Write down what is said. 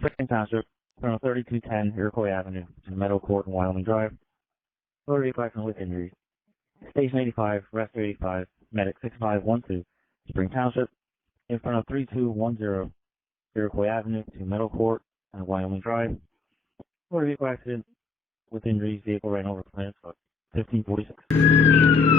Spring Township, from 3210 Iroquois Avenue to Meadow Court and Wyoming Drive. Motor vehicle accident with injuries. Station 85, Rescue 85, Medic 6512, Spring Township, in front of 3210 Iroquois Avenue to Meadow Court and Wyoming Drive. Motor vehicle accident with injuries. Vehicle ran over Clarence Cook. 1546.